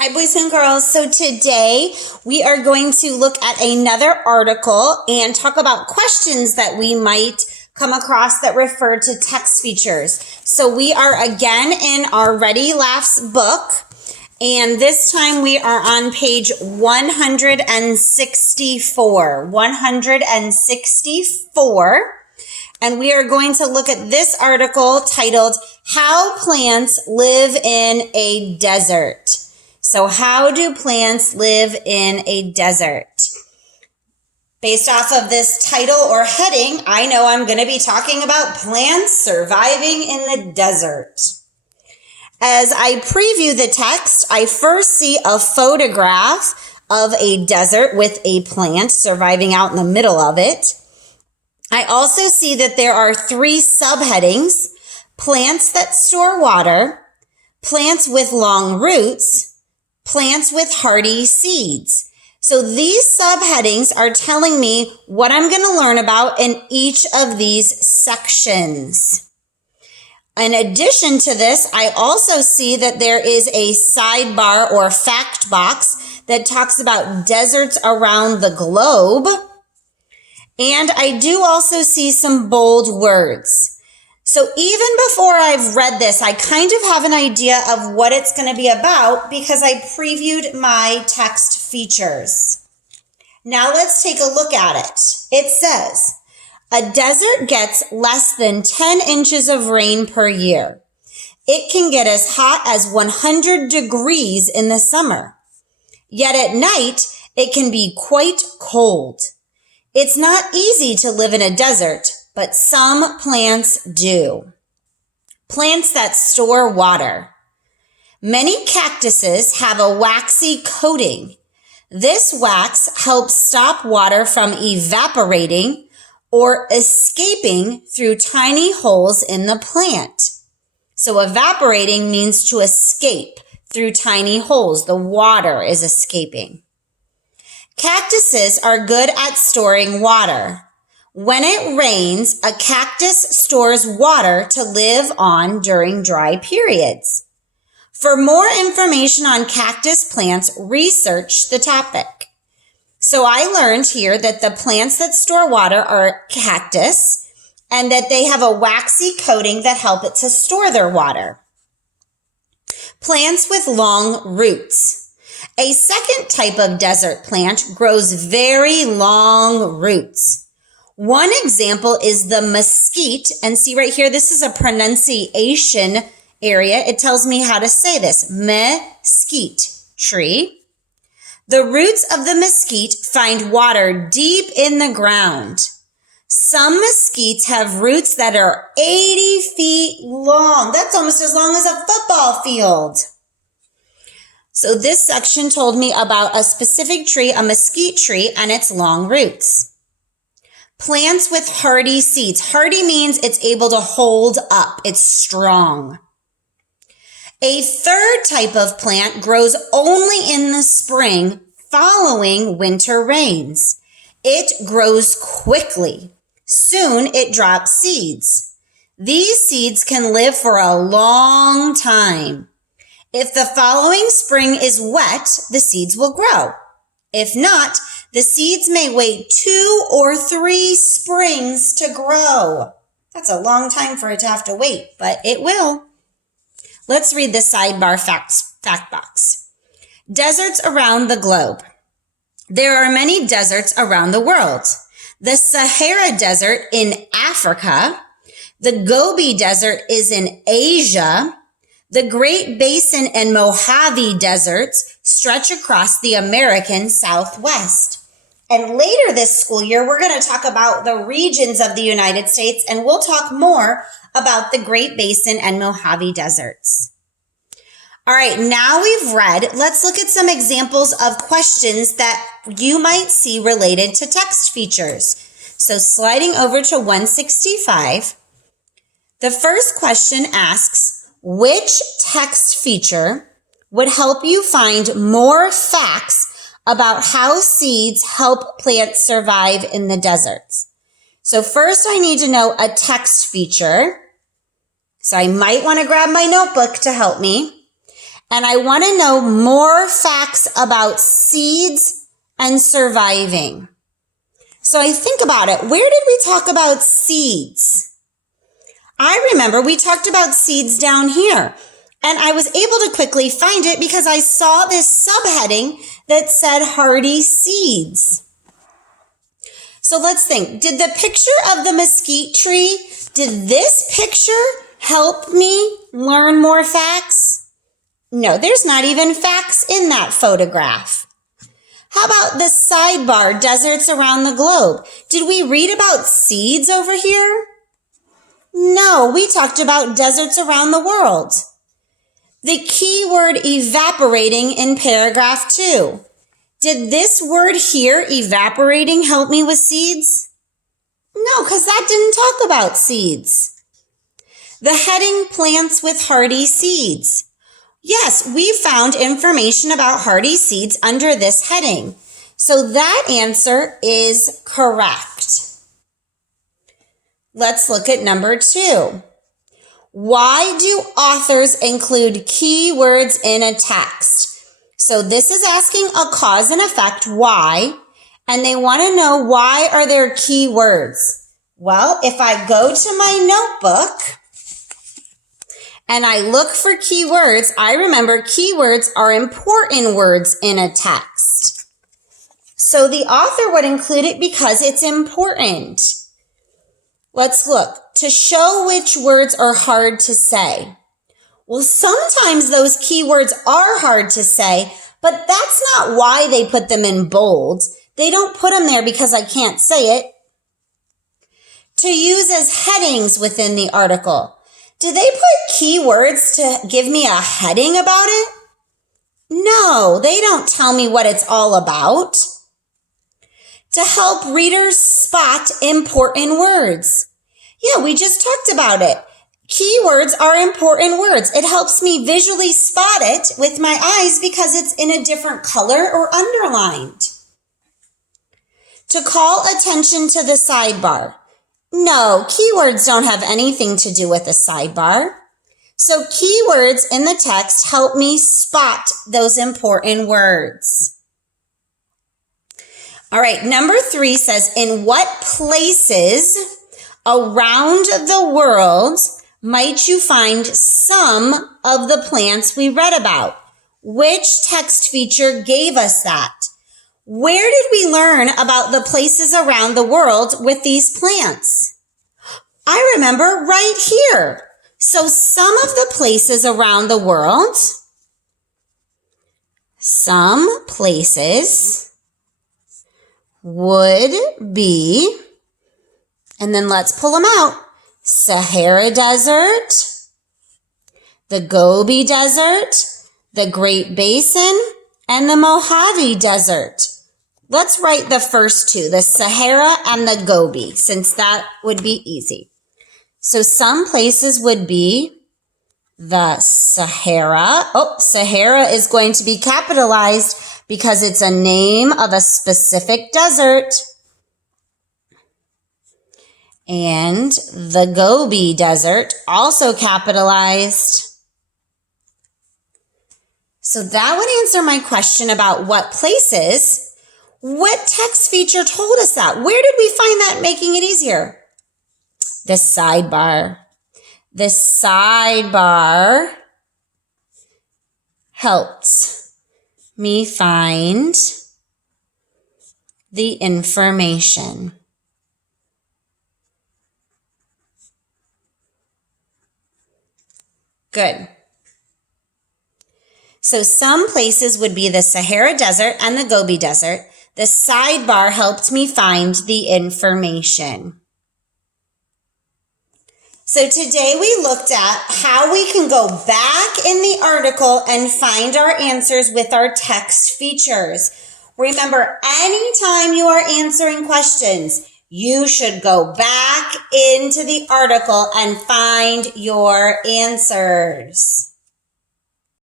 Hi, boys and girls. So today we are going to look at another article and talk about questions that we might come across that refer to text features. So we are again in our Ready LAFS book, and this time we are on page 164. 164. And we are going to look at this article titled, How Plants Live in a Desert. So how do plants live in a desert? Based off of this title or heading, I know I'm going to be talking about plants surviving in the desert. As I preview the text, I first see a photograph of a desert with a plant surviving out in the middle of it. I also see that there are three subheadings: plants that store water, plants with long roots, plants with hardy seeds. So these subheadings are telling me what I'm going to learn about in each of these sections. In addition to this, I also see that there is a sidebar or fact box that talks about deserts around the globe. And I do also see some bold words. So even before I've read this, I kind of have an idea of what it's going to be about because I previewed my text features. Now let's take a look at it. It says, a desert gets less than 10 inches of rain per year. It can get as hot as 100 degrees in the summer. Yet at night, it can be quite cold. It's not easy to live in a desert, but some plants do. Plants that store water. Many cactuses have a waxy coating. This wax helps stop water from evaporating or escaping through tiny holes in the plant. So evaporating means to escape through tiny holes. The water is escaping. Cactuses are good at storing water. When it rains, a cactus stores water to live on during dry periods. For more information on cactus plants, research the topic. So I learned here that the plants that store water are cactus and that they have a waxy coating that help it to store their water. Plants with long roots. A second type of desert plant grows very long roots. One example is the mesquite, and see right here, this is a pronunciation area. It tells me how to say this, mesquite tree. The roots of the mesquite find water deep in the ground. Some mesquites have roots that are 80 feet long. That's almost as long as a football field. So this section told me about a specific tree, a mesquite tree, and its long roots. Plants with hardy seeds. Hardy means it's able to hold up. It's strong. A third type of plant grows only in the spring following winter rains. It grows quickly. Soon it drops seeds. These seeds can live for a long time. If the following spring is wet, the seeds will grow. If not, the seeds may wait 2 or 3 springs to grow. That's a long time for it to have to wait, but it will. Let's read the sidebar fact box. Deserts around the globe. There are many deserts around the world. The Sahara Desert in Africa. The Gobi Desert is in Asia. The Great Basin and Mojave Deserts stretch across the American Southwest. And later this school year, we're going to talk about the regions of the United States, and we'll talk more about the Great Basin and Mojave Deserts. All right, now we've read, let's look at some examples of questions that you might see related to text features. So sliding over to 165, the first question asks, which text feature would help you find more facts about how seeds help plants survive in the deserts? So first I need to know a text feature. So I might want to grab my notebook to help me. and I want to know more facts about seeds and surviving. So I think about it. Where did we talk about seeds? I remember we talked about seeds down here, and I was able to quickly find it because I saw this subheading that said hardy seeds. So let's think. Did the picture of the mesquite tree, did this picture help me learn more facts? No, there's not even facts in that photograph. How about the sidebar, deserts around the globe? Did we read about seeds over here? No, we talked about deserts around the world. The key word evaporating in paragraph 2. Did this word here, evaporating, help me with seeds? No, because that didn't talk about seeds. The heading, plants with hardy seeds. Yes, we found information about hardy seeds under this heading. So that answer is correct. Let's look at number 2. Why do authors include keywords in a text? So this is asking a cause and effect, why, and they want to know why are there keywords? Well, if I go to my notebook and I look for keywords, I remember keywords are important words in a text. So the author would include it because it's important. Let's look. To show which words are hard to say. Well, sometimes those keywords are hard to say, but that's not why they put them in bold. They don't put them there because I can't say it. To use as headings within the article. Do they put keywords to give me a heading about it? No, they don't tell me what it's all about. To help readers spot important words. Yeah, we just talked about it. Keywords are important words. It helps me visually spot it with my eyes because it's in a different color or underlined. To call attention to the sidebar. No, keywords don't have anything to do with the sidebar. So keywords in the text help me spot those important words. All right, number 3 says, in what places around the world might you find some of the plants we read about? Which text feature gave us that? Where did we learn about the places around the world with these plants? I remember right here. So some of the places around the world, some places would be, and then let's pull them out. Sahara Desert, the Gobi Desert, the Great Basin, and the Mojave Desert. Let's write the first two, the Sahara and the Gobi, since that would be easy. So some places would be the Sahara. Oh, Sahara is going to be capitalized because it's a name of a specific desert. And the Gobi Desert, also capitalized. So that would answer my question about what places. What text feature told us that? Where did we find that making it easier? The sidebar. The sidebar helped me find the information. Good. So some places would be the Sahara Desert and the Gobi Desert. The sidebar helped me find the information. So today we looked at how we can go back in the article and find our answers with our text features. Remember, anytime you are answering questions, you should go back into the article and find your answers.